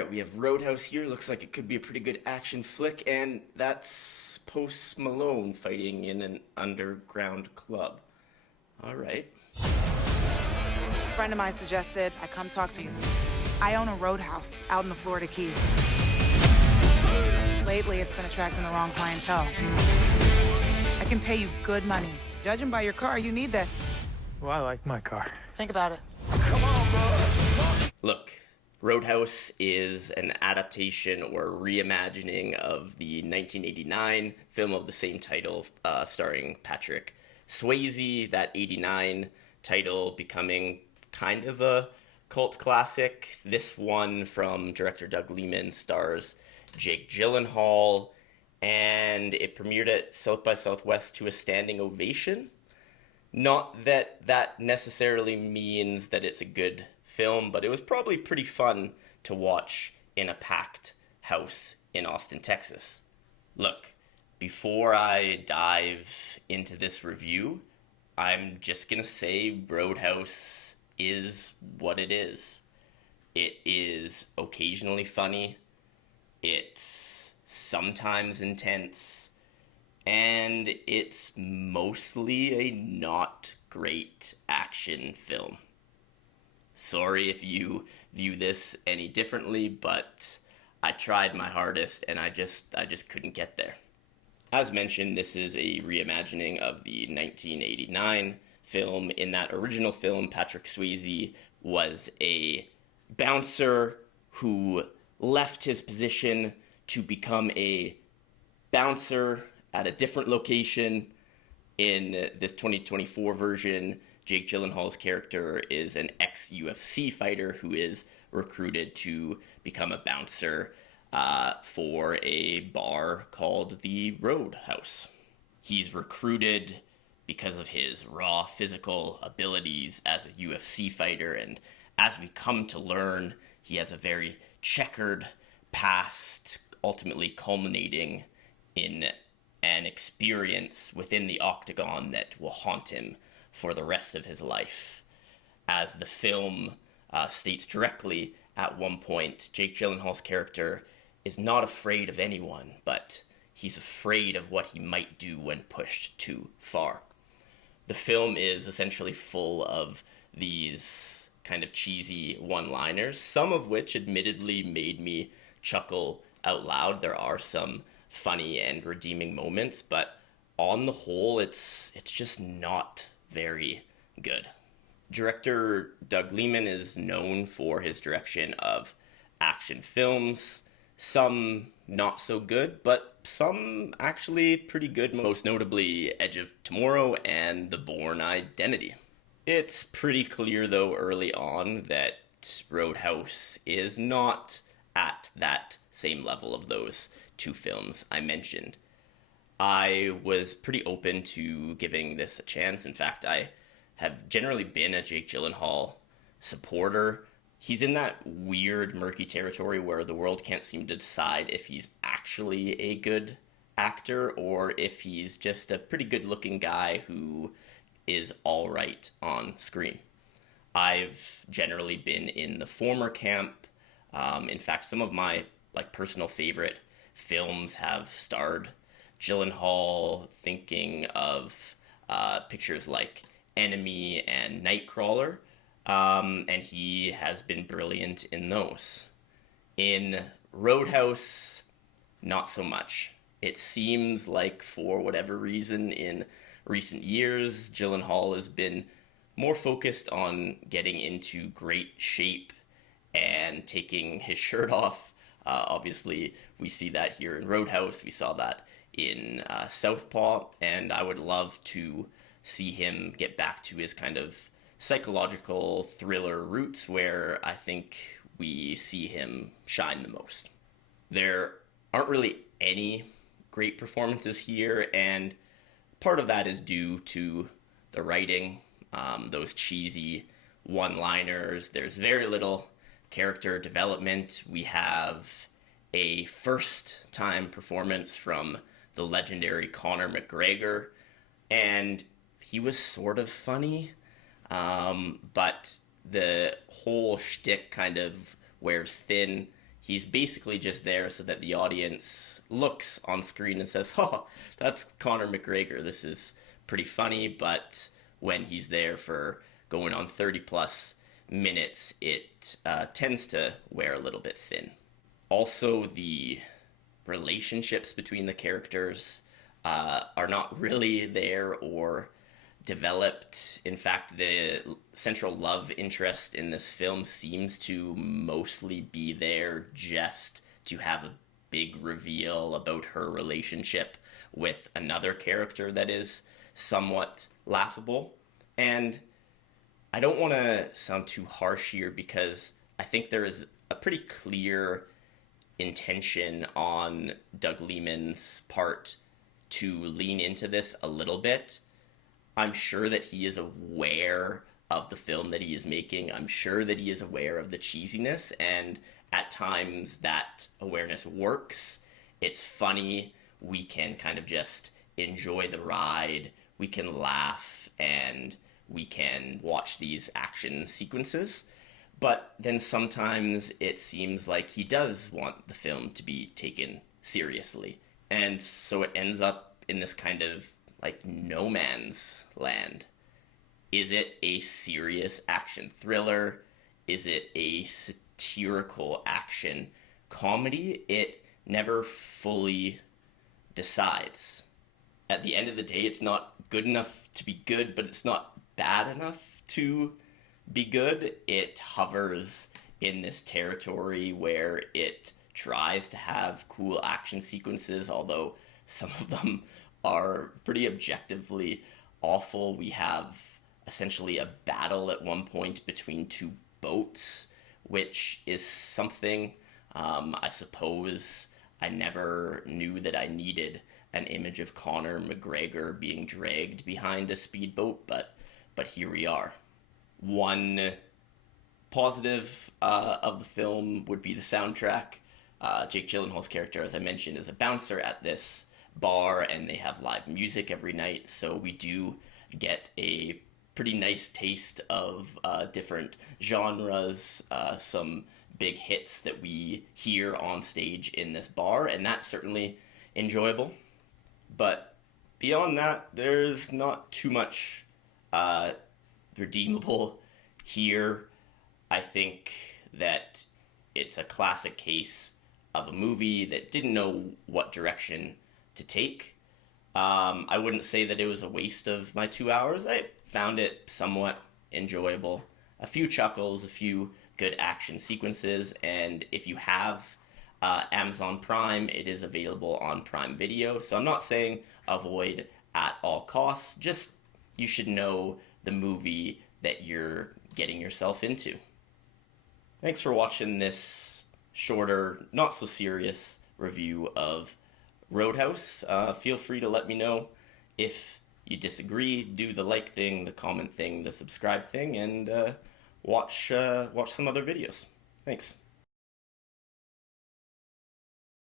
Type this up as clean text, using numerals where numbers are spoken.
Alright, we have Roadhouse here. Looks like it could be a pretty good action flick, and that's Post Malone fighting in an underground club. Alright. A friend of mine suggested I come talk to you. I own a roadhouse out in the Florida Keys. Lately, it's been attracting the wrong clientele. I can pay you good money. Judging by your car, you need that. Well, I like my car. Think about it. Look, Roadhouse is an adaptation or reimagining of the 1989 film of the same title, starring Patrick Swayze. That 89 title becoming kind of a cult classic. This one from director Doug Liman stars Jake Gyllenhaal, and it premiered at South by Southwest to a standing ovation. Not that that necessarily means that it's a good film, but it was probably pretty fun to watch in a packed house in Austin, Texas. Look, before I dive into this review, I'm just gonna say Roadhouse is what it is. It is occasionally funny, it's sometimes intense, and it's mostly a not great action film. Sorry if you view this any differently, but I tried my hardest and I just couldn't get there. As mentioned, this is a reimagining of the 1989 film. In that original film, Patrick Swayze was a bouncer who left his position to become a bouncer at a different location. In this 2024 version, Jake Gyllenhaal's character is an ex-UFC fighter who is recruited to become a bouncer for a bar called the Roadhouse. He's recruited because of his raw physical abilities as a UFC fighter, and as we come to learn, he has a very checkered past, ultimately culminating in an experience within the octagon that will haunt him for the rest of his life. As the film states directly at one point, Jake Gyllenhaal's character is not afraid of anyone, but he's afraid of what he might do when pushed too far. The film is essentially full of these kind of cheesy one-liners, some of which admittedly made me chuckle out loud. There are some funny and redeeming moments, but on the whole, it's just not very good. Director Doug Liman is known for his direction of action films, some not so good, but some actually pretty good, most notably Edge of Tomorrow and the Bourne Identity. It's pretty clear, though, early on that Roadhouse is not at that same level of those two films I mentioned. I was pretty open to giving this a chance. In fact, I have generally been a Jake Gyllenhaal supporter. He's in that weird, murky territory where the world can't seem to decide if he's actually a good actor or if he's just a pretty good-looking guy who is all right on screen. I've generally been in the former camp. In fact, some of my personal favorite films have starred Gyllenhaal, thinking of pictures like Enemy and Nightcrawler, and he has been brilliant in those. In Roadhouse, not so much. It seems like, for whatever reason, in recent years, Gyllenhaal has been more focused on getting into great shape and taking his shirt off. Obviously, we see that here in Roadhouse. We saw that in Southpaw, and I would love to see him get back to his kind of psychological thriller roots, where I think we see him shine the most. There aren't really any great performances here, and part of that is due to the writing, those cheesy one-liners. There's very little character development. We have a first-time performance from the legendary Conor McGregor, and he was sort of funny, but the whole shtick kind of wears thin he's basically just there so that the audience looks on screen and says, oh, that's Conor McGregor. This is pretty funny, but when he's there for going on 30 plus minutes, it tends to wear a little bit thin. Also, the relationships between the characters are not really there or developed. In fact, the central love interest in this film seems to mostly be there just to have a big reveal about her relationship with another character that is somewhat laughable. And I don't want to sound too harsh here because I think there is a pretty clear intention on Doug Liman's part to lean into this a little bit. I'm sure that he is aware of the film that he is making. I'm sure that he is aware of the cheesiness, and at times that awareness works. It's funny. We can kind of just enjoy the ride. We can laugh, and we can watch these action sequences. But then sometimes it seems like he does want the film to be taken seriously. And so it ends up in this kind of like no man's land. Is it a serious action thriller? Is it a satirical action comedy? It never fully decides. At the end of the day, it's not good enough to be good, but it's not bad enough to be good. It hovers in this territory where it tries to have cool action sequences, although some of them are pretty objectively awful. We have essentially a battle at one point between two boats, which is something I suppose I never knew that I needed an image of Conor McGregor being dragged behind a speedboat, but here we are. One positive of the film would be the soundtrack. Jake Gyllenhaal's character, as I mentioned, is a bouncer at this bar, and they have live music every night, so we do get a pretty nice taste of different genres, some big hits that we hear on stage in this bar, and that's certainly enjoyable. But beyond that, there's not too much redeemable here. I think that it's a classic case of a movie that didn't know what direction to take. I wouldn't say that it was a waste of my 2 hours. I found it somewhat enjoyable. A few chuckles, a few good action sequences, and if you have Amazon Prime, it is available on Prime Video. So I'm not saying avoid at all costs, just you should know the movie that you're getting yourself into. Thanks for watching this shorter, not so serious review of Roadhouse. Feel free to let me know if you disagree. Do the like thing, the comment thing, the subscribe thing, and watch some other videos. Thanks.